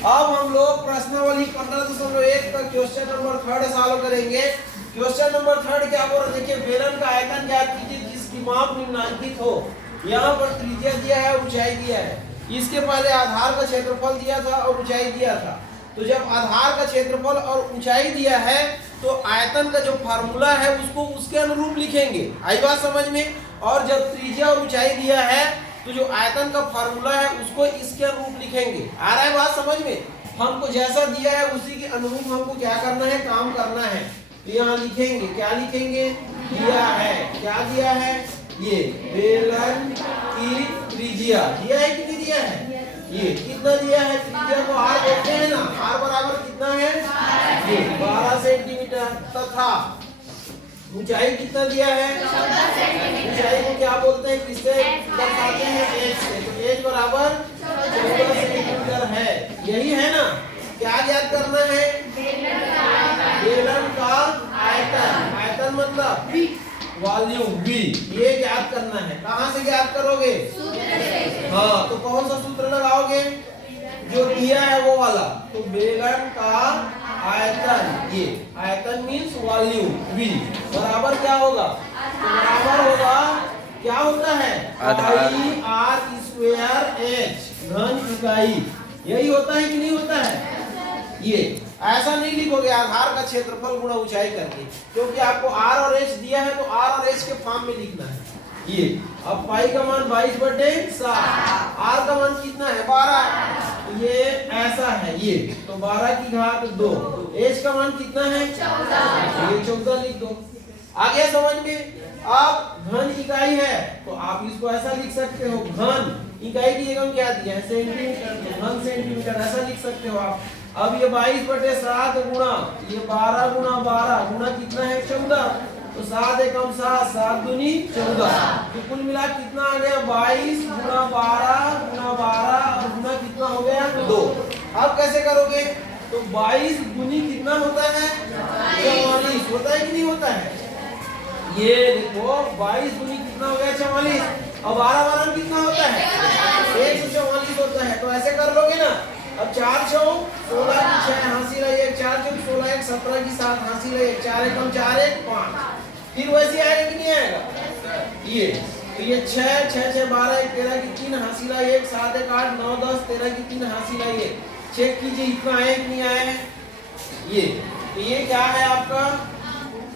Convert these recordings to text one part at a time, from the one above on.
अब हम लोग प्रश्नावली 15.1 का क्वेश्चन नंबर 3 सॉल्व करेंगे। क्वेश्चन नंबर 3 क्या बोल रहा है, देखिए बेलन का आयतन ज्ञात कीजिए जिसकी माप निम्नांकित हो। यहाँ पर त्रिज्या दिया है, ऊंचाई दिया है। इसके पहले आधार का क्षेत्रफल दिया था और ऊंचाई दिया था। तो जब आधार का क्षेत्रफल और ऊंचाई दिया है तो आयतन का जो फार्मूला है उसको उसके अनुरूप लिखेंगे। आई बात समझ में। और जब त्रिज्या और ऊंचाई दिया है तो जो आयतन का फार्मूला है उसको इसके अनुरूप लिखेंगे। आ रहा है बात समझ में। हमको जैसा दिया है उसी के अनुरूप हमको क्या करना है, काम करना है। तो यहाँ लिखेंगे, क्या लिखेंगे, दिया है, क्या दिया है, ये बेलन की त्रिज्या दिया है कि नहीं दिया है, ये कितना दिया है, त्रिज्या को r बोलते हैं ना, r बराबर कितना है, ये 12 सेंटीमीटर तथा ऊंचाई कितना दिया है, 14 सेंटीमीटर। ऊंचाई को क्या बोलते हैं, किससे दर्शाते हैं, h से। तो h बराबर 14 सेंटीमीटर है। यही है ना। क्या ज्ञात करना है, बेलन का आयतन। आयतन मतलब वॉल्यूम v, ये ज्ञात करना है। कहाँ से ज्ञात करोगे, हाँ, तो कौन सा सूत्र लगाओगे, जो दिया है वो वाला। तो बेलन का आयतन, ये आयतन मीन्स वॉल्यूम v बराबर क्या होगा, तो बराबर होगा, क्या होता है, पाई r स्क्वायर h घन इकाई। यही होता है कि नहीं होता है। ये ऐसा नहीं लिखोगे आधार का क्षेत्रफल गुणा ऊंचाई करके, क्योंकि आपको r और h दिया है तो r और h के फॉर्म में लिखना है। ये अब पाई का मान 22/7, r का मान कितना है, 12। ये ऐसा है, ये तो 12 की घात 2। h का मान कितना है, 14। ये 14 लिख दो। आ गया समझ में। अब घन इकाई है तो आप इसको ऐसा लिख सकते हो, घन इकाई की जगह क्या दिया है, सेंटीमीटर, तो घन सेंटीमीटर ऐसा लिख सकते हो आप। अब ये 22/7 गुणा ये 12 गुणा 12 गुणा कितना है, 14। तो 7 एकम 7, 7 दूनी 14। तो कुल मिला कितना आ गया, 22 गुणा 12 गुणा 12 और गुणा कितना हो गया, 2। अब कैसे करोगे, तो 22 दूनी कितना होता है, 44 होता है कि नहीं होता है। ये देखो 22 दूनी कितना हो गया, 44। और 12 12 कितना होता है, 144 होता है। तो ऐसे कर लोगे ना। अब 4 चौक 16 की 6 हासिल है 1, 4 चौक 16 1 17 की 7 हासिल है 1, 4 एकम 4 1 5। फिर वैसे आएगा कि नहीं आएगा, ये तो ये 6 6 6 12 1 13 की 3 हासिल है 1, 7 1 8 9 10 13 की 3 हासिल है 1। चेक कीजिए इतना आया कि नहीं आया है। ये तो ये क्या है आपका,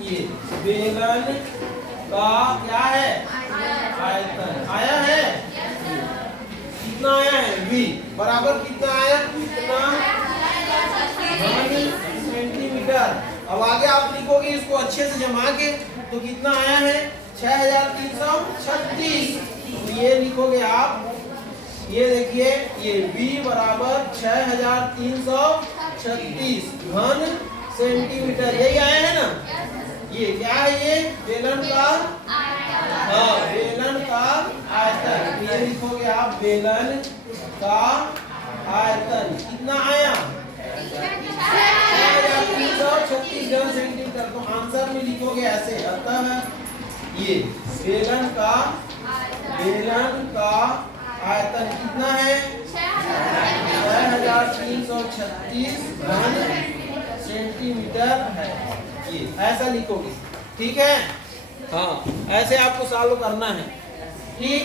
ये बेलन का क्या है, आयतन आया है। कितना आया है, v बराबर कितना आया, कितना सेंटीमीटर। अब आगे आप लिखोगे इसको अच्छे से जमा के, तो कितना आया है, 6336। तो ये लिखोगे आप, ये देखिए ये v बराबर 6336 घन सेंटीमीटर। यही आया है ना। ये क्या है, ये बेलन का, हाँ, बेलन का आयतन। ये लिखोगे आप, बेलन का आयतन कितना आया, 6336 घन सेंटीमीटर। तो आंसर में लिखोगे ऐसे, अतः ये बेलन का आयतन कितना है, 6336 घन सेंटीमीटर है। ये ऐसा लिखोगे, ठीक है। हाँ, ऐसे आपको सॉल्व करना है, ठीक।